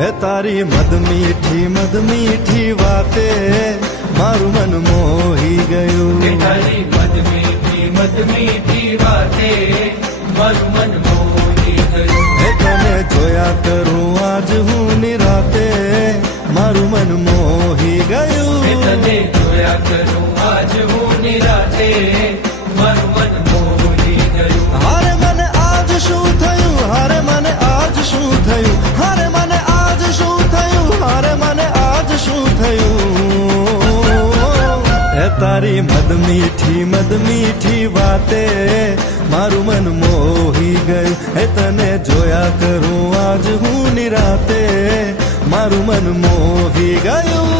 હે તારી મદ મીઠી વાતે મારું મન મોહી ગયું. તારી મદ મીઠી વાતે મારું મન મોહી ગયું. હે તને જોયા કરું આજ હું નિરાતે મારું મન મોહી ગયું. તને જોયા કરું આજ હું નિરાતે મારું મન મોહી ગયું. હારે મને આજ શું થયું, હારે મને આજ શું થયું, હારે મને આજ શું થયું, હારે મને આજ શું થયું. હે તારી મદ મીઠી વાતે મારું મન મોહી ગયું. હે તને જોયા કરું આજ હું નિરાતે મારું મન મોહી ગયું.